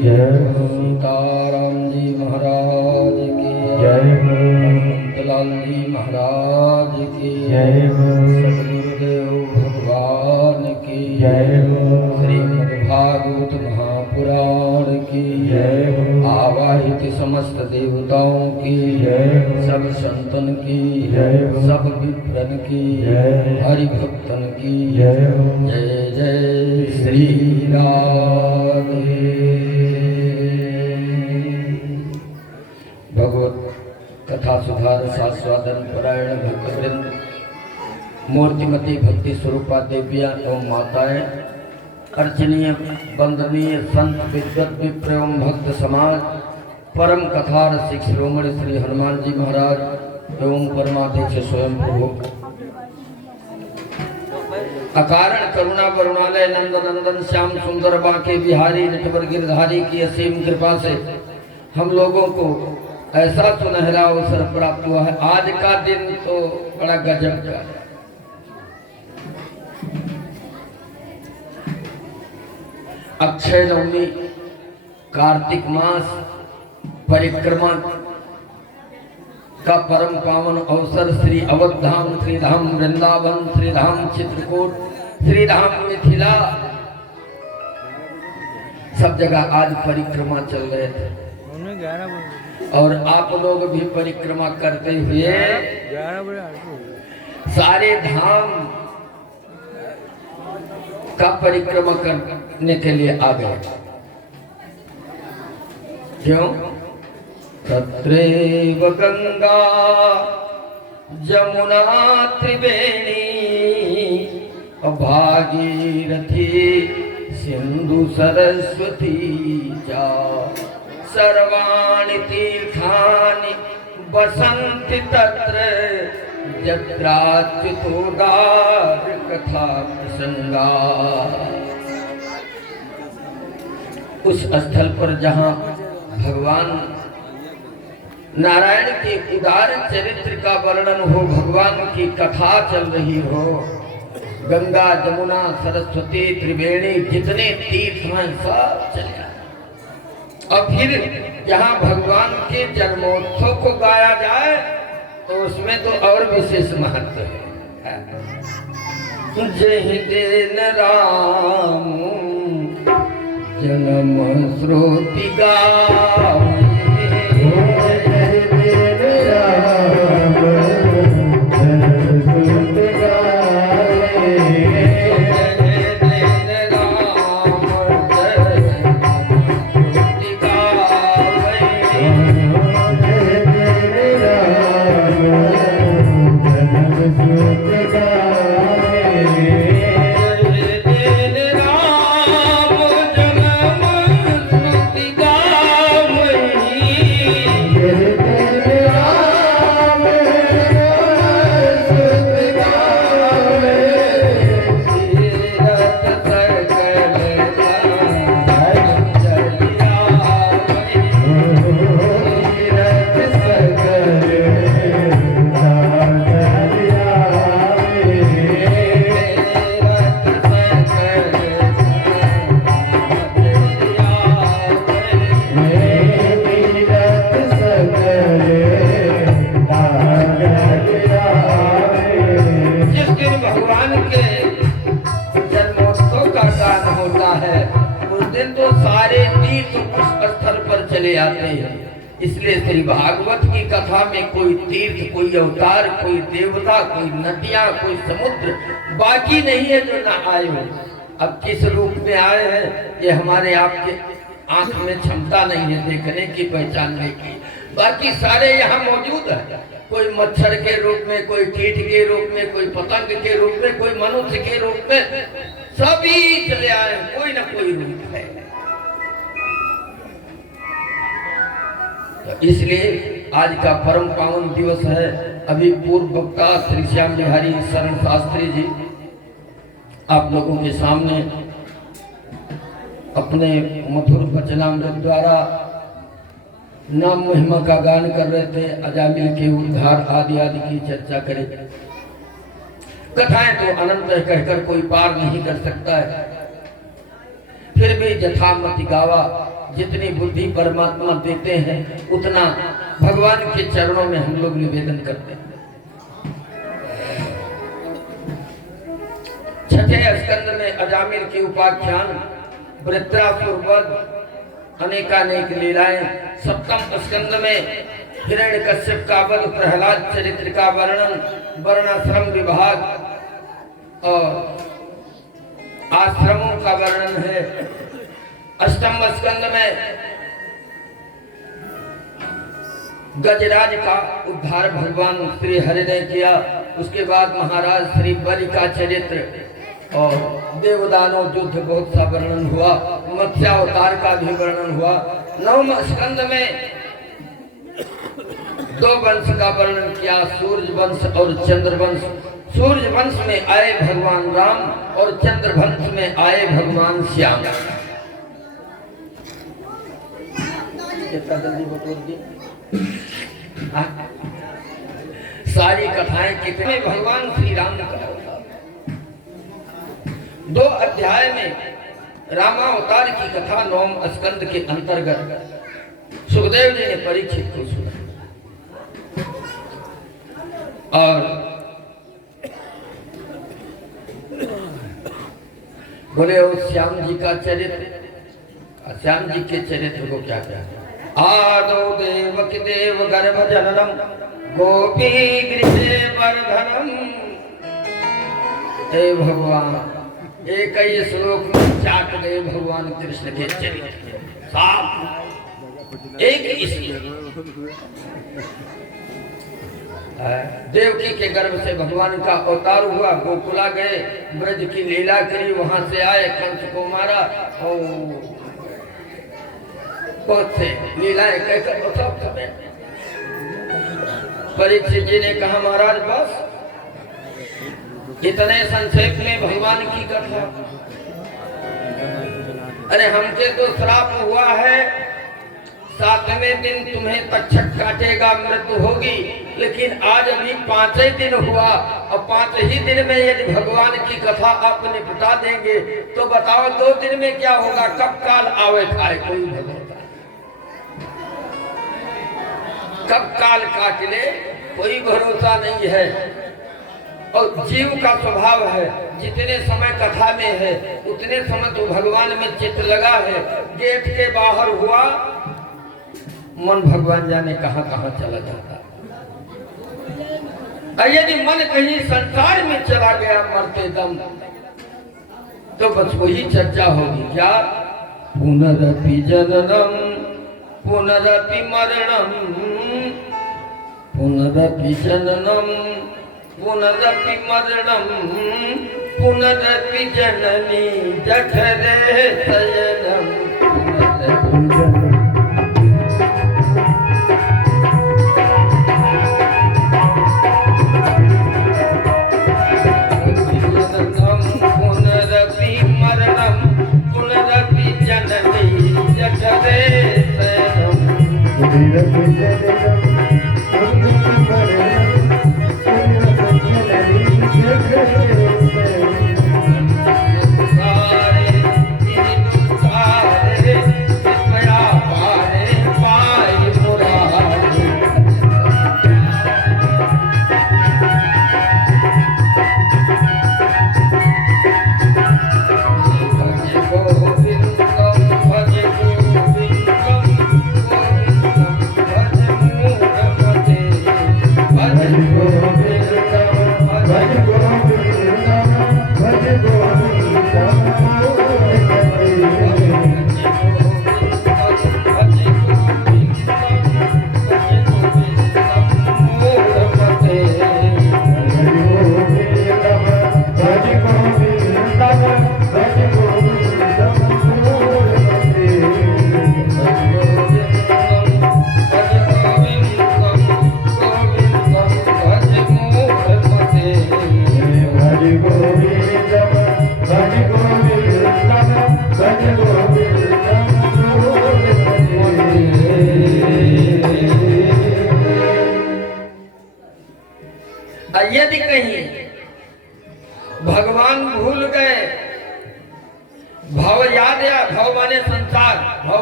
सीताराम जी महाराज की जय हो। हनुमंतलाल जी महाराज की जय हो। सदगुरुदेव भगवान की जय हो। श्रीमद् भागवत महापुराण की जय हो। आवाहित समस्त देवताओं की जय हो। सब संतन की जय हो। सब विप्रन की जय हो। हरि भक्तन की जय हो। जय जय श्री राधे। भगवत कथा सुधार सास्वादन परायण भक्तवृंद, मूर्तिमती भक्ति स्वरूपा देवियां एवं माताएं, अर्चनीय वंदनीय संत विद्वत विप्र एवं भक्त समाज, परम कथा रसिक शिरोमणि श्री हनुमान जी महाराज एवं परमाध्यक्ष स्वयं प्रभु, अकारण करुणा वरुणालय नंद नंदन श्याम सुंदर बांके बिहारी नटवर गिरधारी की असीम कृपा से हम लोगों को ऐसा सुनहरा अवसर प्राप्त हुआ है। आज का दिन तो बड़ा गजब का है। अक्षय नवमी, कार्तिक मास, परिक्रमा का परम पावन अवसर, श्री अवध धाम, श्री धाम वृंदावन, श्री धाम चित्रकूट, श्री धाम मिथिला, सब जगह आज परिक्रमा चल रहे थे और आप लोग भी परिक्रमा करते हुए सारे धाम का परिक्रमा करने के लिए आ गए। क्यों? तत्रैव गंगा जमुना त्रिवेणी भागीरथी सिंधु सरस्वती च सर्वाणि तीर्थानि वसन्ति तत्र यत्राच्युतो कथा प्रसंगा। उस स्थल पर जहाँ भगवान नारायण के उदार चरित्र का वर्णन हो, भगवान की कथा चल रही हो, गंगा जमुना सरस्वती त्रिवेणी जितने तीर्थ हैं सब चले आए। और फिर यहाँ भगवान के जन्मोत्सव को गाया जाए तो उसमें तो और विशेष महत्व है। जय देन राम जन्म श्रुति गावे, आते हैं। इसलिए श्री भागवत की कथा में कोई तीर्थ, कोई अवतार, कोई देवता, कोई नदियां, कोई समुद्र बाकी नहीं है जो ना आए हो। अब किस रूप में आए हैं ये हमारे आपके आंख में क्षमता नहीं है देखने की, पहचानने की। बाकी सारे यहाँ मौजूद है, कोई मच्छर के रूप में, कोई कीट के रूप में, कोई पतंग के रूप में, कोई मनुष्य के रूप में, सभी चले आए, कोई ना कोई रूप है। तो इसलिए आज का परम पावन दिवस है। अभी पूर्व वक्ता श्री श्याम बिहारी शरण शास्त्री जी आप लोगों के सामने अपने मधुर वचनामृत द्वारा नाम महिमा का गान कर रहे थे। अजामिल के उद्धार आदि आदि की चर्चा करें। कथाएं तो अनंत कहकर कोई पार नहीं कर सकता है। फिर भी जथामति गावा। जितनी बुद्धि परमात्मा देते हैं उतना भगवान के चरणों में हम लोग निवेदन करते हैं। छठे स्कंद में अजामिल की उपाख्यान, वृत्रासुर वध, अनेकानेक लीलाएं। सप्तम स्कंद में हिरण्यकश्यप का वध, प्रहलाद चरित्र का वर्णन, वर्णाश्रम विभाग और आश्रमों का वर्णन है। अष्टम स्कंद में गजराज का उद्धार भगवान श्री हरि ने किया। उसके बाद महाराज श्री बलि का चरित्र और देवदानव युद्ध बहुत सा वर्णन हुआ। मत्स्यावतार का भी वर्णन हुआ। नवम स्कंद में दो वंश का वर्णन किया, सूर्य वंश और चंद्र वंश। सूर्य वंश में आए भगवान राम और चंद्र वंश में आए भगवान श्याम। कितना जल्दी बतौर दी सारी कथाएं कितने भगवान श्री राम का होता। 2 अध्याय में रामावतार की कथा 9 स्कंद के अंतर्गत सुखदेव जी ने परीक्षित को सुना और बोले उस श्याम जी का चरित्र, श्याम जी के चरित्र को क्या क्या है। आदो देवकी देव गर्भ जननम गोपी गृहे वर्धनम। हे भगवान, एक ही श्लोक में चाट गए भगवान कृष्ण के चरित्र साफ, एक ही श्लोक। देवकी के गर्भ से भगवान का अवतार हुआ, गोकुला गए, ब्रज की लीला करी, वहां से आए, कंस को मारा और बहुत से लीलाएं कहकर तो सब खबे। परीक्षित जी ने कहा महाराज बस इतने संक्षेप में भगवान की कथा। अरे हमके तो श्राप हुआ है, 7वें दिन तुम्हें तक्षक काटेगा, मृत्यु होगी, लेकिन आज अभी 5 ही दिन हुआ और 5 ही दिन में यदि भगवान की कथा आप निपटा देंगे तो बताओ 2 दिन में क्या होगा, कब काल आवे खाए कोई भगवान, कब काल काट ले कोई भरोसा नहीं है। और जीव का स्वभाव है जितने समय कथा में है उतने समय तो भगवान में चित्त लगा है। गेट के बाहर हुआ, मन भगवान जाने कहां कहां चला जाता। यदि मन कहीं संसार में चला गया मरते दम तो बस वही चर्चा होगी, क्या पुनरपि जननम पुनरपि मरणम, पुनरपि जननम पुनरपि मरणम, पुनरपि जननी जठरे शयनम, पुनरपि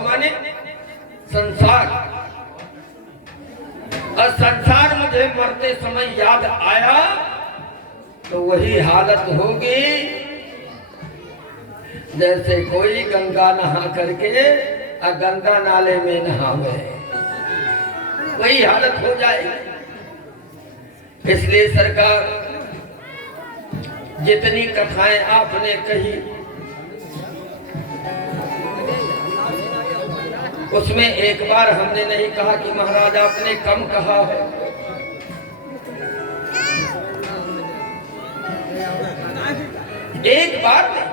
माने संसार, और संसार मुझे मरते समय याद आया तो वही हालत होगी जैसे कोई गंगा नहा करके और गंगा नाले में नहावे, वही हालत हो जाएगी। इसलिए सरकार जितनी कथाएं आपने कही उसमें एक बार हमने नहीं कहा कि महाराज आपने कम कहा है। एक बार नहीं,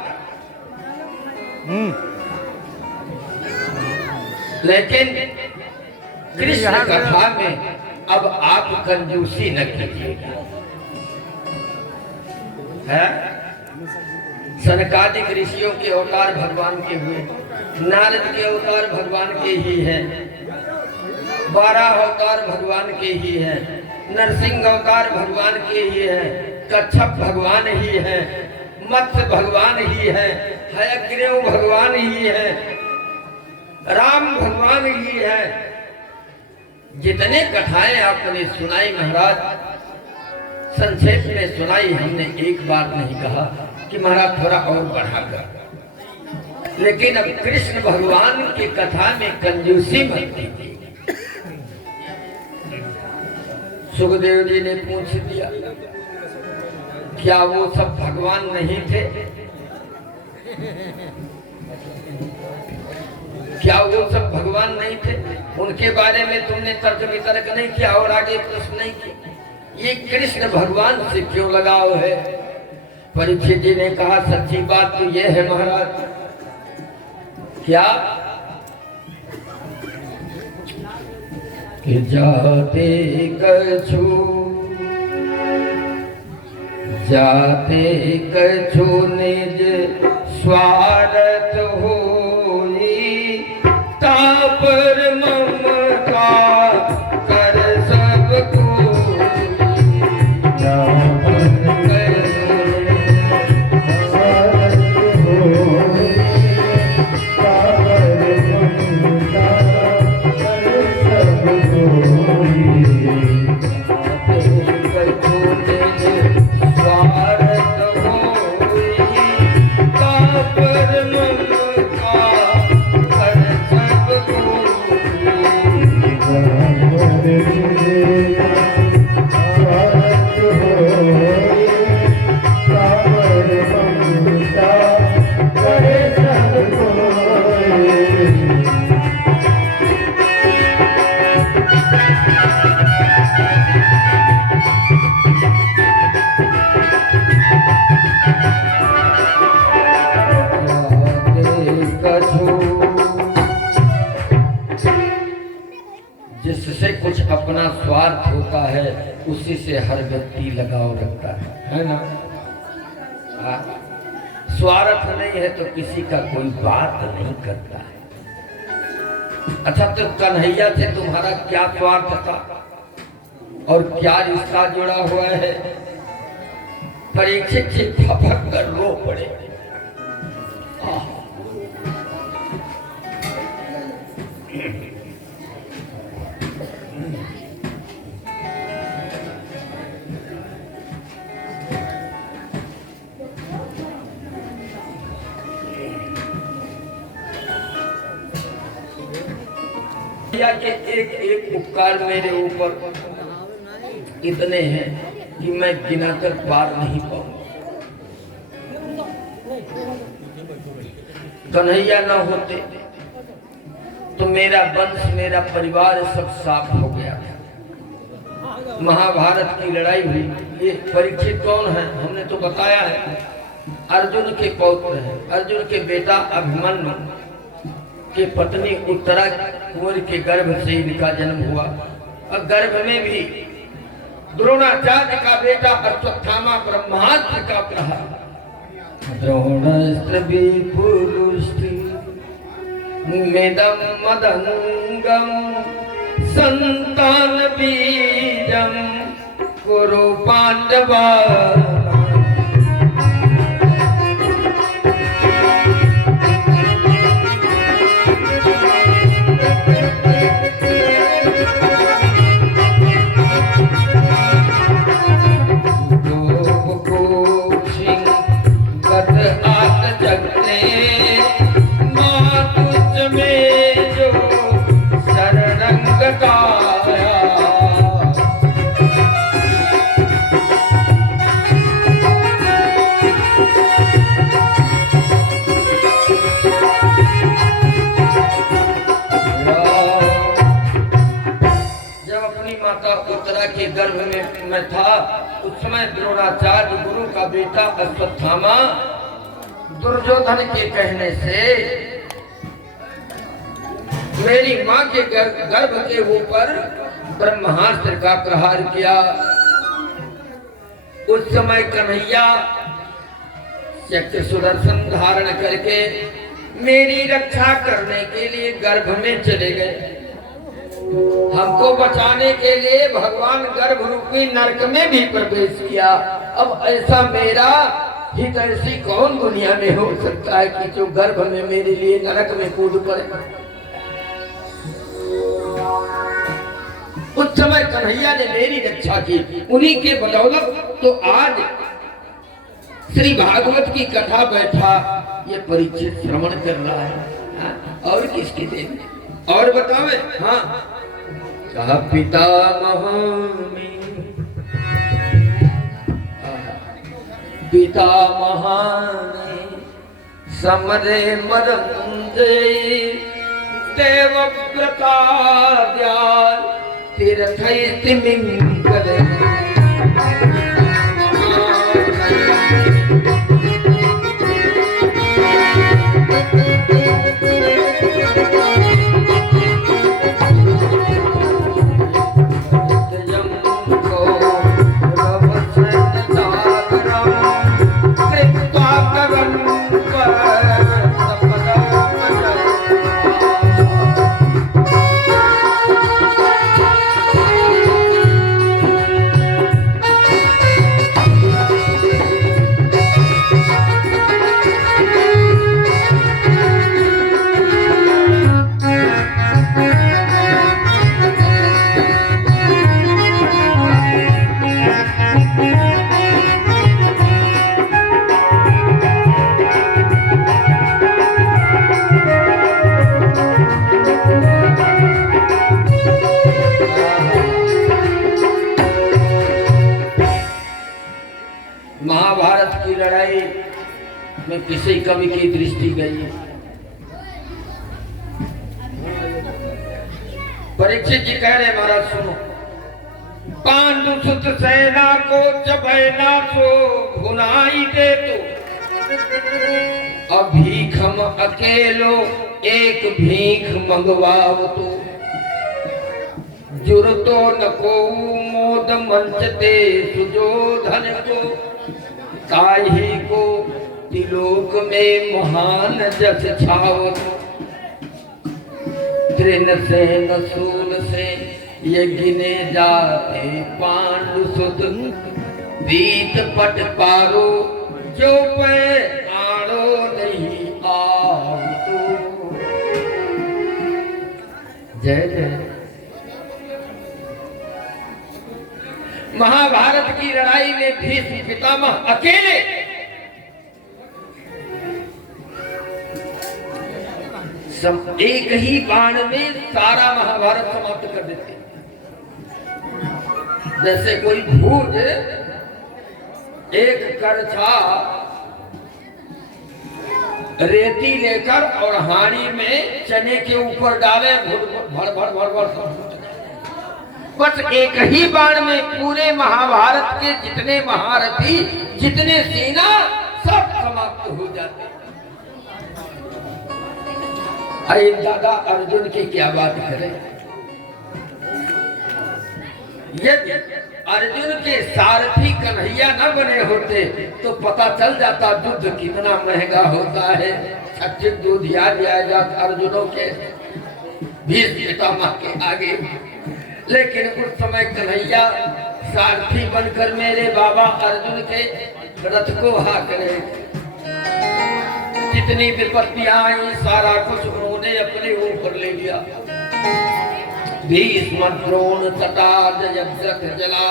लेकिन कृष्ण कथा में अब आप कंजूसी न कीजिएगा। है सनकादिक ऋषियों के अवतार भगवान के हुए, नारद के अवतार भगवान के ही हैं, 12 अवतार भगवान के ही हैं, नरसिंह अवतार भगवान के ही हैं, कच्छप भगवान ही हैं, मत्स्य भगवान ही हैं, हयग्रीव भगवान ही हैं, राम भगवान ही हैं। जितने कथाएं आपने सुनाई महाराज संक्षेप में सुनाई, हमने एक बार नहीं कहा कि महाराज थोड़ा और बढ़ाकर, लेकिन अब कृष्ण भगवान की कथा में कंजूसी मत कीजिए। सुखदेव जी ने पूछ दिया क्या वो सब भगवान नहीं थे? क्या वो सब भगवान नहीं थे? उनके बारे में तुमने तर्क वितर्क नहीं किया और आगे प्रश्न नहीं किया। ये कृष्ण भगवान से क्यों लगाव है? परीक्षित जी ने कहा सच्ची बात तो यह है महाराज, क्या कि जाते कछु निज स्वार्थ होई, तापर ममता कर सबको जिससे कुछ अपना स्वार्थ होता है उसी से हर व्यक्ति लगाव रखता है ना? स्वार्थ नहीं है तो किसी का कोई बात नहीं करता है। अच्छा तो कन्हैया से तुम्हारा क्या स्वार्थ था और क्या रिश्ता जुड़ा हुआ है? परीक्षित से फपक कर रो पड़े। के एक एक उपकार मेरे ऊपर इतने हैं कि मैं गिनाकर पार नहीं पाऊंगा। कन्हैया न होते तो मेरा वंश मेरा परिवार सब साफ हो गया। महाभारत की लड़ाई हुई। ये परीक्षित कौन है? हमने तो बताया है, अर्जुन के पौत्र हैं। अर्जुन के बेटा अभिमन्यु के पत्नी उत्तरा कुंवर के गर्भ से इनका जन्म हुआ और गर्भ में भी द्रोणाचार्य का बेटा अश्वत्थामा ब्रह्मास्त्र का प्रहार। द्रोणास्त्र विपुरुष्टि मेदम मदंगम संतान बीजम कुरु पांडवा। माता उत्तरा के गर्भ में मैं था, उस समय द्रोणाचार्य गुरु का बेटा अश्वत्थामा दुर्योधन के कहने से मेरी मां के गर्भ के ऊपर ब्रह्मास्त्र का प्रहार किया। उस समय कन्हैया चक्र सुदर्शन धारण करके मेरी रक्षा करने के लिए गर्भ में चले गए। हमको बचाने के लिए भगवान गर्भ रूपी नरक में भी प्रवेश किया। अब ऐसा मेरा हितैषी कौन दुनिया में हो सकता है कि जो गर्भ में मेरे लिए नरक में कूद पड़े। उस समय कन्हैया ने मेरी रक्षा की, उन्हीं के बदौलत तो आज श्री भागवत की कथा बैठा ये परीक्षित श्रवण कर रहा है। हाँ? और किसकी देन? और बतावे। हाँ, कहा पितामह पितामह समरे मरंजय देवव्रता द्याल तीर्थैस्तिमिंगल महाभारत की लड़ाई में किसी कवि की दृष्टि गई है। परीक्षित जी कह रहे महाराज सुनो, पांडु सुत सेना को चबैना सो भुनाई दे तो अब भीख हम अकेलो एक भीख मंगवाओ तो जुरतो न को मोद मंचते सुजोधन को ताही को तिलोक में महान जस छाव तृण से नसूल से ये गिने जाते पांडु सुत बीत पट पारो जो पे आड़ो नहीं आओ तो। जय जय। महाभारत की लड़ाई में भीष्म पितामह अकेले एक ही बाण में सारा महाभारत समाप्त कर देते। जैसे कोई भूज एक करछा रेती लेकर और हाड़ी में चने के ऊपर डाले, भर भर भर भर बस एक ही बाण में पूरे महाभारत के जितने महारथी जितने सेना सब समाप्त हो जाते। अरे दादा अर्जुन की क्या बात करें। यदि अर्जुन के सारथी कन्हैया न बने होते तो पता चल जाता युद्ध कितना महंगा होता है। सचिव दूध याद जाता अर्जुनों के भीष्म पितामह के आगे। लेकिन उस समय कन्हैया सारथी बनकर मेरे बाबा अर्जुन के रथ को हाकरे। जितनी विपत्तियां आई सारा कुछ उन्होंने अपने ऊपर ले लिया। भीष्म द्रोण तटा जयद्रथ जला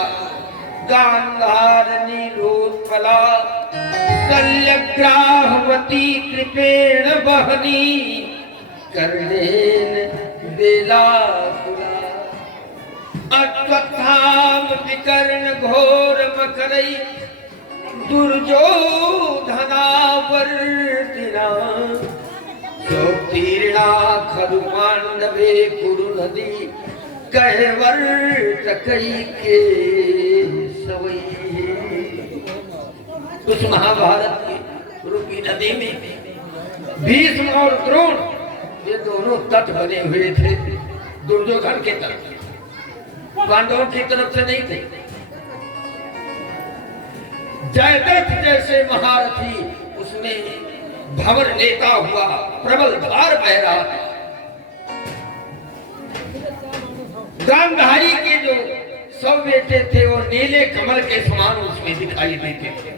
गांधार नीलोत्पला शल्यग्राहवती कृपेण बहनी कर्णेन बेलाकुला अश्वत्थाम विकर्ण घोर मकरई दुर्योधनावर्तिना सोत्तीर्णा खलु मांडवे कुरु नदी कहवर तकई के सवई। उस महाभारत की रूपी नदी में भीष्म और द्रोण ये दोनों तट बने हुए थे, दुर्योधन के तरफ, पांडवों की तरफ से नहीं थे। जयद्रथ जैसे महारथी उसमें भंवर लेता हुआ प्रबल धार बह रहा था। गांधारी के जो 100 बेटे थे वो नीले कमल के समान उसमें दिखाई देते थे।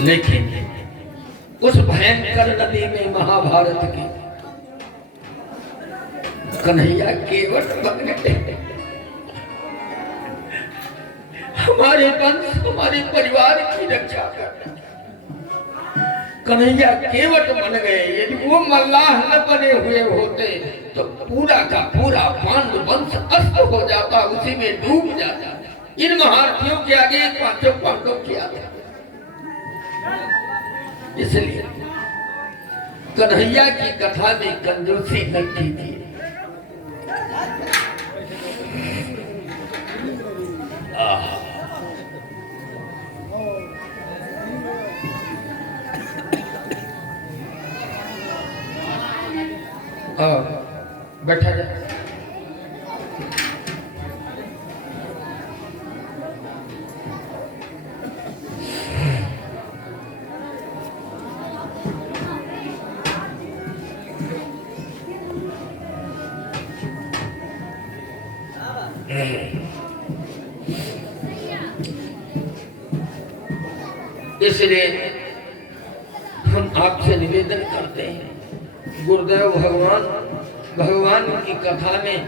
लेकिन उस भयंकर नदी में महाभारत की कन्हैया केवट बन गए। हमारे वंश हमारे परिवार की रक्षा कर कन्हैया केवट बन गए। यदि वो मल्लाह न बने हुए होते तो पूरा का पूरा पांडव वंश अस्त हो जाता, उसी में डूब जाता। इन महारथियों के आगे पांचों पांडव किया था। इसलिए कन्हैया की कथा में कंजूसी न कीजिए। बैठा जा। इसलिए हम आपसे निवेदन करते हैं, गुरुदेव भगवान की कथा में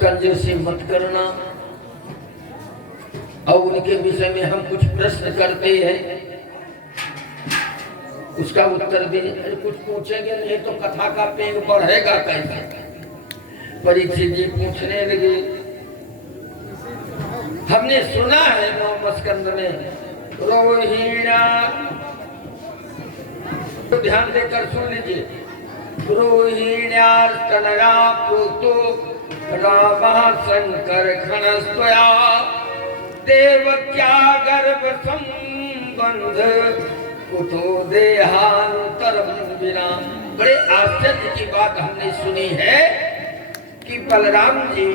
कंजूसी मत करना। और उनके विषय में हम कुछ प्रश्न करते हैं, उसका उत्तर दीजिए। कुछ पूछेंगे नहीं तो कथा का पेड़ बढ़ेगा कैसे? परीक्षित जी पूछने लगे, हमने सुना है नवम स्कंद में रोहिणी, तो ध्यान देकर सुन लीजिए। रोहिण्यास्तनया पुतो रामः शंकर खणस्त्वया देवक्या गर्भ संबंध कुतो देहांतरम विना। बड़े आश्चर्य की बात हमने सुनी है कि बलराम जी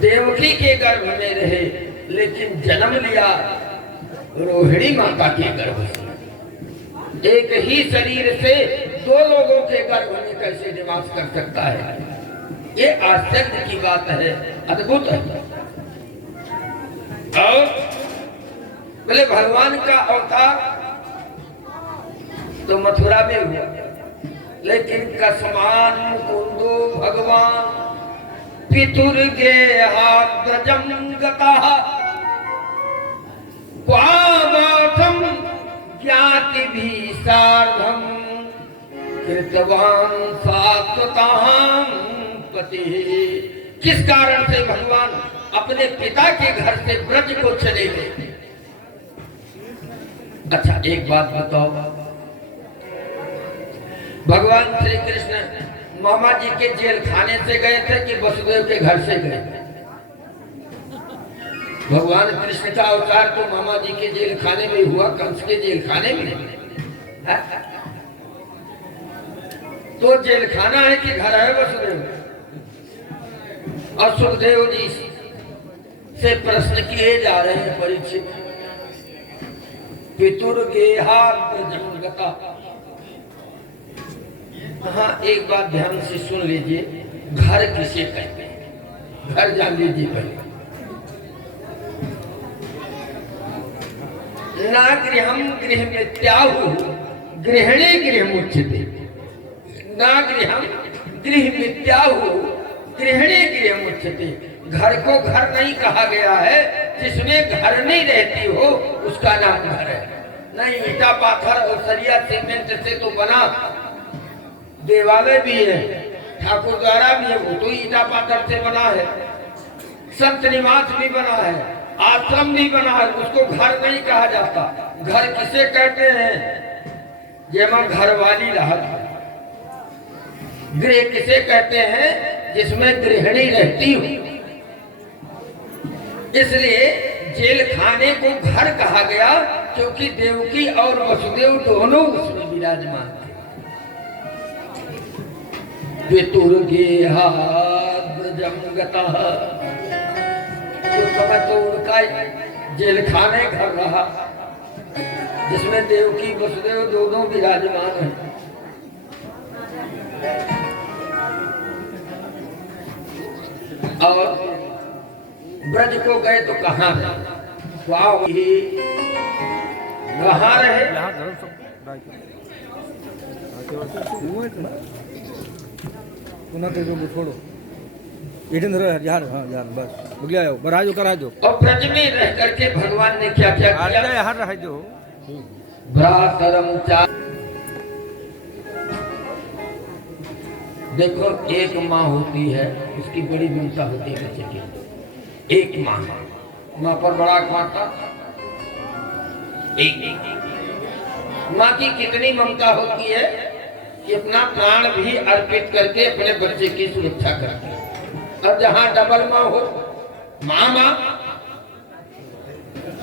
देवकी के गर्भ में रहे, लेकिन जन्म लिया रोहिणी माता के गर्भ से। एक ही शरीर से 2 लोगों के गर्भ में कैसे निवास कर सकता है? ये आश्चर्य की बात है, अद्भुत है। और बोले भगवान का अवतार तो मथुरा में हुआ, लेकिन कसमान मुकुंदो भगवान पितुर्गेहाब्रजं गतः क्वामाथं ज्ञातिभिः सार्धं कृतवान् सात्वतां पतिः। किस कारण से भगवान अपने पिता के घर से ब्रज को चले गए? अच्छा एक बात बताओ, भगवान श्री कृष्ण मामा जी के जेल खाने से गए थे कि वसुदेव के घर से गए? भगवान कृष्ण का अवतार तो मामा जी के जेल खाने में हुआ, कंस के जेल खाने में। तो जेल खाना है कि घर है वसुदेव? और सुखदेव जी से प्रश्न किए जा रहे हैं परीक्षित। पितुर्गेहाब्रजंगता। हाँ एक बात ध्यान से सुन लीजिए, घर किसे कहते हैं? घर जान लीजिए पहले। ना गृहम गृह मित्याहु गृहिणी गृह मुच्यते। ना गृहम गृह मित्याहु गृहिणी गृह मुच्यते। घर को घर नहीं कहा गया है, जिसमें घर नहीं रहती हो उसका नाम घर है। नहीं ईटा पाथर और सरिया सीमेंट से तो बना देवालय भी है, ठाकुर द्वारा भी है, वो तो ईटा पाथर से बना है। संत निवास भी बना है, आश्रम भी बना है, उसको घर नहीं कहा जाता। घर किसे कहते हैं? जेमा घरवाली रहा। गृह किसे कहते हैं? जिसमें गृहिणी रहती हो। इसलिए जेल खाने को घर कहा गया, क्योंकि देवकी और वसुदेव दोनों उसमें विराजमान थे। उस समय तो उनका जेल खाने घर रहा, जिसमें देवकी वसुदेव दोनों विराजमान हैं। और ब्रज को गए तो कहाँ रहे? कहाँ रहे? छोड़ो यार, हाँ यार, बस बगलिया आओ, बराज हो करा दो। और ब्रज में रह करके भगवान ने क्या क्या किया? यार रह दो। भ्रातरम चा देखो, एक माँ होती है, उसकी बड़ी ममता होती है बच्चे की। एक माँ पर बड़ा माता, एक माँ की कितनी ममता होती है कि अपना प्राण भी अर्पित करके अपने बच्चे की सुरक्षा करती है। और जहाँ डबल माँ हो, माँ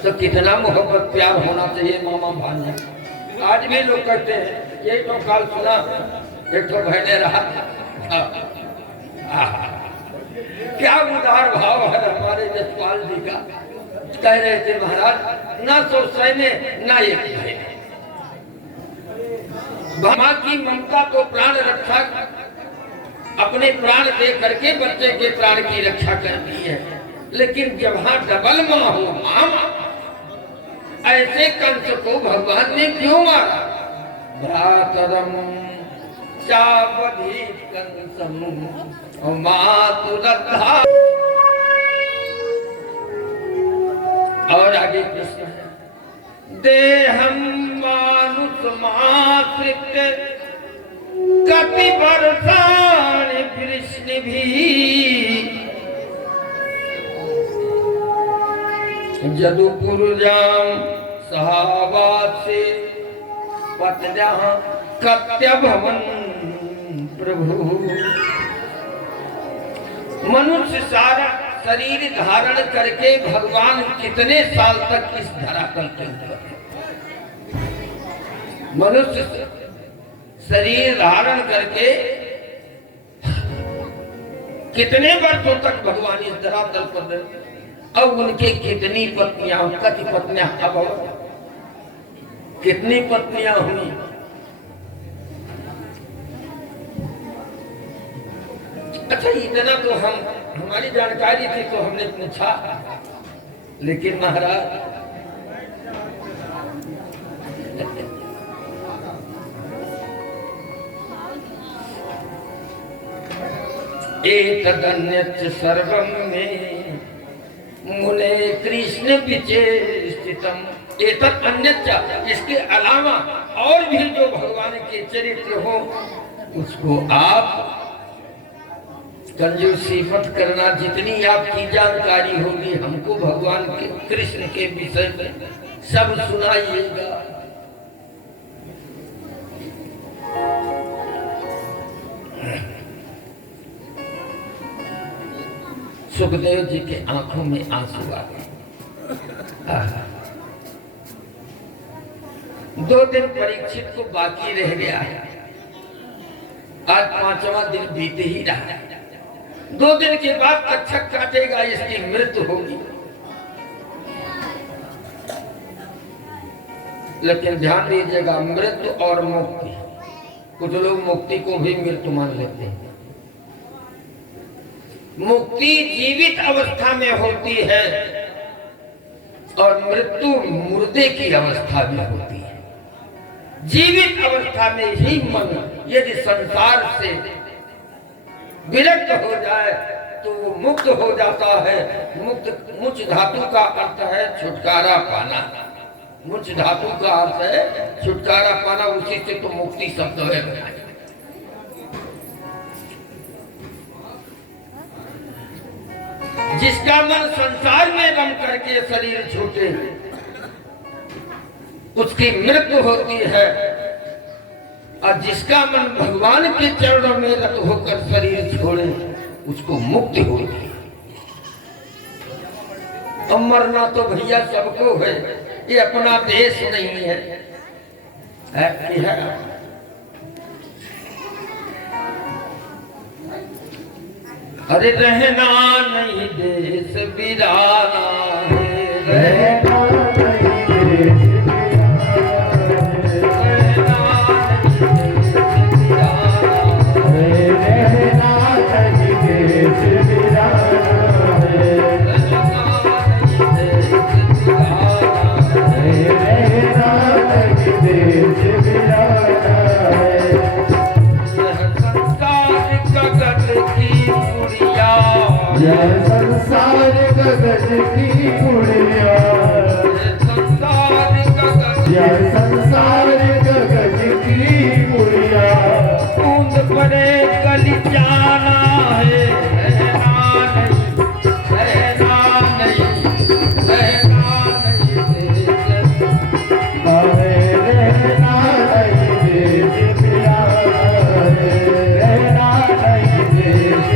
तो कितना मोहब्बत प्यार होना चाहिए मामा भांजा। आज भी लोग कहते हैं, ये तो काल सुना, एक तो बहने रहा। क्या उदार भाव है हमारे जसपाल जी का। कह रहे थे, महाराज ना तो सहने ना ये कहने। माँ की ममता तो प्राण रक्षा, अपने प्राण दे करके बच्चे के प्राण की रक्षा करती है। लेकिन जहाँ डबल माँ हो, मामा, ऐसे कंस को भगवान ने क्यों मारा? भ्रातरम चावधी कंसम मातुरद्धा। और आगे कृष्ण है, देहम मानुष माश्रित कति वर्षाणि कृष्ण भी जदुपुरजाम सहावासे पत्न्या कत्यभवन प्रभु। मनुष्य सारा शरीर धारण करके भगवान कितने साल तक इस धरातल के ऊपर है? मनुष्य शरीर धारण करके कितने वर्षों तक भगवान इस धरातल पर रहे? अब उनके कितनी पत्नियां, कति पत्नियां, अब कितनी पत्नियां हुई? अच्छा, इतना तो हमारी जानकारी थी तो हमने पूछा, लेकिन महाराज एतदन्यच्च सर्वं मे मुने कृष्ण विचेष्टितम्। एतद अन्यच्च, इसके अलावा और भी जो भगवान के चरित्र हो, उसको आप कंजूसी मत करना। जितनी आपकी जानकारी होगी हमको भगवान के कृष्ण के विषय में सब सुनाइएगा। सुखदेव जी के आंखों में आंसू आ गए। 2 दिन परीक्षित को बाकी रह गया है। आज 5वां दिन बीत ही रहा है। 2 दिन के बाद कच्छप काटेगा, इसकी मृत्यु होगी। लेकिन ध्यान दीजिएगा, मृत्यु और मुक्ति, कुछ लोग मुक्ति को भी मृत्यु मान लेते हैं। मुक्ति जीवित अवस्था में होती है और मृत्यु मुर्दे की अवस्था में होती है। जीवित अवस्था में ही मन यदि संसार से विरक्त हो जाए तो वो मुक्त हो जाता है। मुक्त, मुच धातु का अर्थ है छुटकारा पाना। मुच धातु का अर्थ है छुटकारा पाना, उसी से तो मुक्ति शब्द है। जिसका मन संसार में रम करके शरीर छूटे, उसकी मृत्यु होती है। और जिसका मन भगवान के चरणों में रत होकर शरीर छोड़े उसको मुक्ति होगी। और मरना तो भैया सबको है, ये अपना देश नहीं है, है? अरे रहना नहीं देश बिराना है, रहना संसार गगन की पुड़िया, संसार गगन की पुड़िया, बूंद पड़े कल जाना है, रहना नहीं देश बिराना है, रहना नहीं देश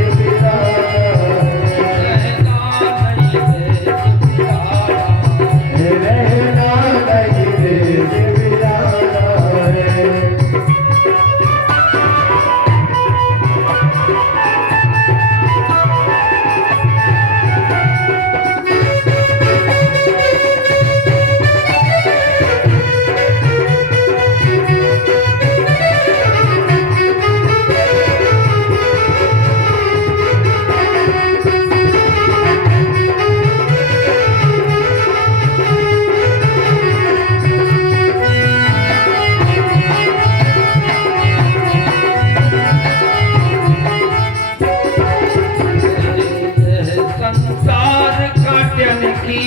संसार गगन की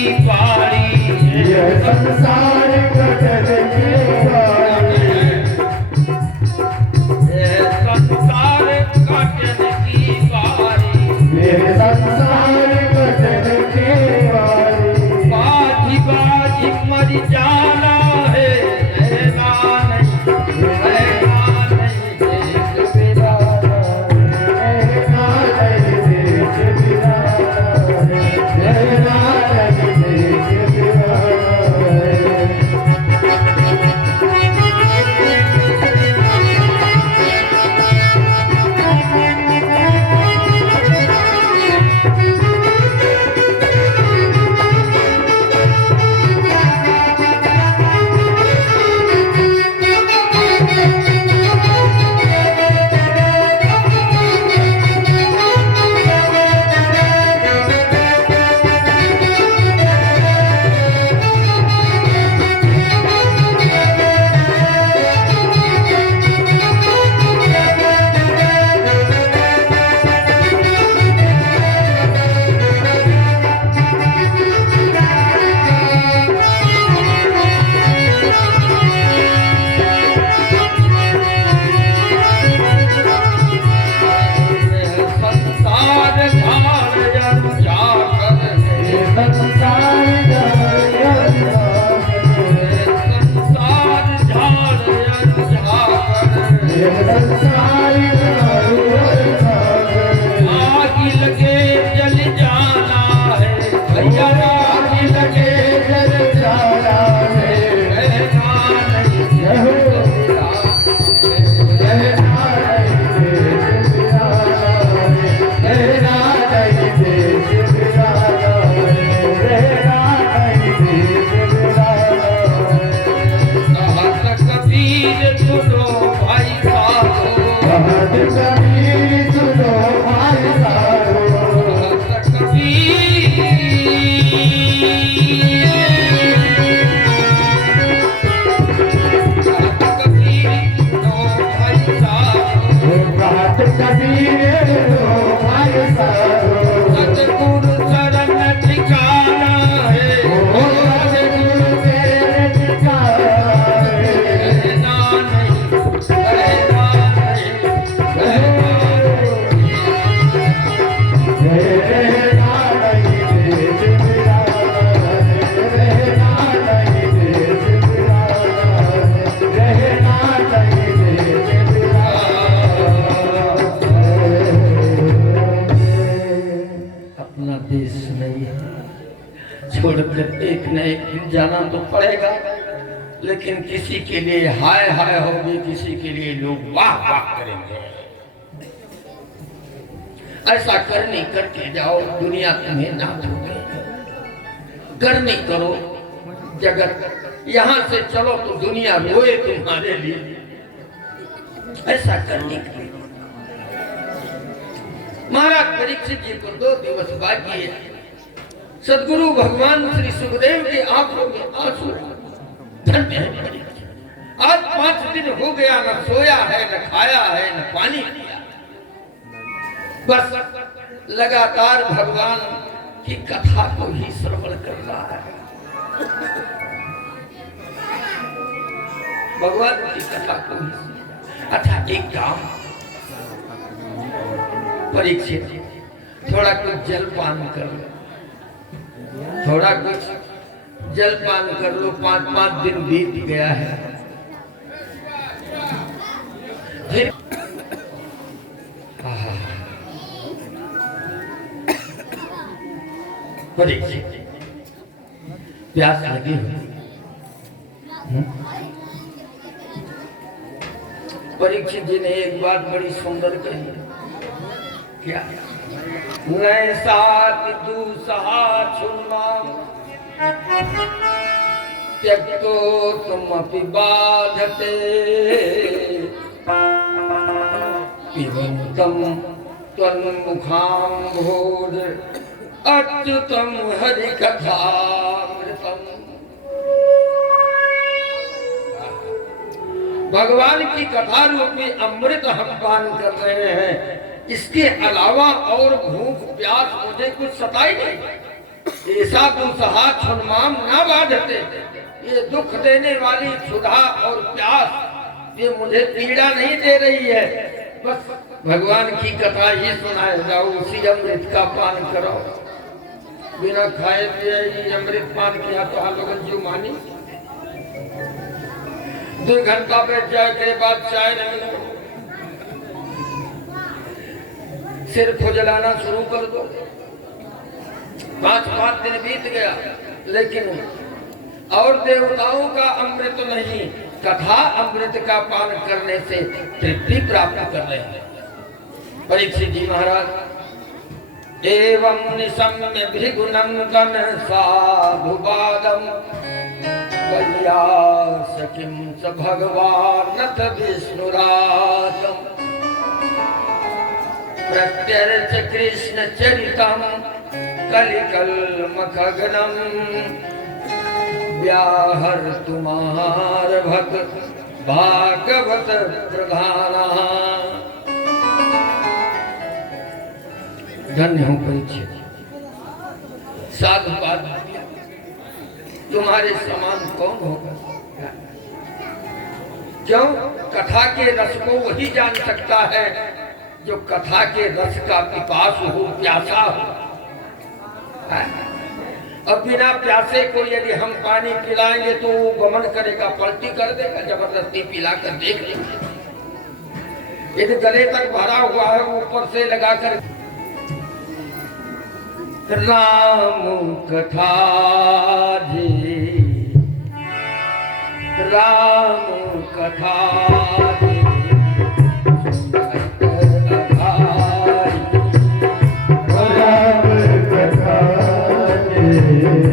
संसार काटन की बारी, संसार गगन की बारी, बाजी बाजी मर जाना है, रहना नहीं देश बिराना, रहना नहीं देश बिराना, रहना नहीं देश बिराना। जाना तो पड़ेगा, लेकिन किसी के लिए हाय हाय होगी, किसी के लिए लोग वाह वाह करेंगे। ऐसा करनी करके जाओ, दुनिया तुम्हें ना छोड़े। करनी करो, जगत यहां से चलो तो दुनिया रोए तुम्हारे लिए। ऐसा करने के लिए महाराज परीक्षित जी को 2 दिवस बाकी है। सदगुरु भगवान श्री सुखदेव की आंखों में आंसू। धन्य है परीक्षित, आज 5 दिन हो गया, न सोया है, न खाया है, न पानी पिया, बस लगातार भगवान की कथा को ही श्रवण कर रहा है। भगवान की कथा को ही। अच्छा, एक काम, परीक्षित थोड़ा कुछ जलपान कर लो, थोड़ा कुछ जलपान कर लो। 5 दिन बीत गया है। फिर परीक्षित प्यास लगी हुई। परीक्षित जी ने एक बात बड़ी सुंदर कही। क्या? नए साथ दूसहा छुन्ना त्यक्तो तुम अपि बाधते पिबंतम त्वन्मुखाम्भोज अच्युतम हरि कथामृतम। भगवान की कथा रूपी अमृत हम पान कर रहे हैं, इसके अलावा और भूख प्यास मुझे कुछ सताई नहीं। ऐसा दुसहा छुन्माम ना बाधते, ये दुख देने वाली क्षुधा और प्यास ये मुझे पीड़ा नहीं दे रही है। बस भगवान की कथा ही सुनाए जाओ, उसी अमृत का पान करो। बिना खाए पिए अमृत पान किया तो आप लोगों जीव मानी। 2 घंटा बैठ जाए के बाद चाय नहीं, सिर खुजलाना शुरू कर दो। 5 दिन बीत गया, लेकिन और देवताओं का अमृत नहीं, कथा अमृत का पान करने से तृप्ति प्राप्त कर रहे हैं। परीक्षित जी महाराज एवं निशम्य भृगुनंदन साधुपादम सकिम स भगवान विष्णुरातम प्रत्यर्च कृष्ण चरितम कलिकल्मखगनम व्याहर तुम्हार भक्त भागवत प्रधाना। धन्य हूं परीक्षित, साधुपाद तुम्हारे समान कौन होगा? क्यों? कथा के रस को वही जान सकता है जो कथा के रस का पिपासु हो, प्यासा हो। अब बिना प्यासे को यदि हम पानी पिलाएंगे तो वो गमन करेगा, पलटी कर देगा, जबरदस्ती पिलाकर देख लेंगे। यदि गले तक भरा हुआ है ऊपर से लगाकर राम कथा जी, राम कथा जी, राम कथा जी।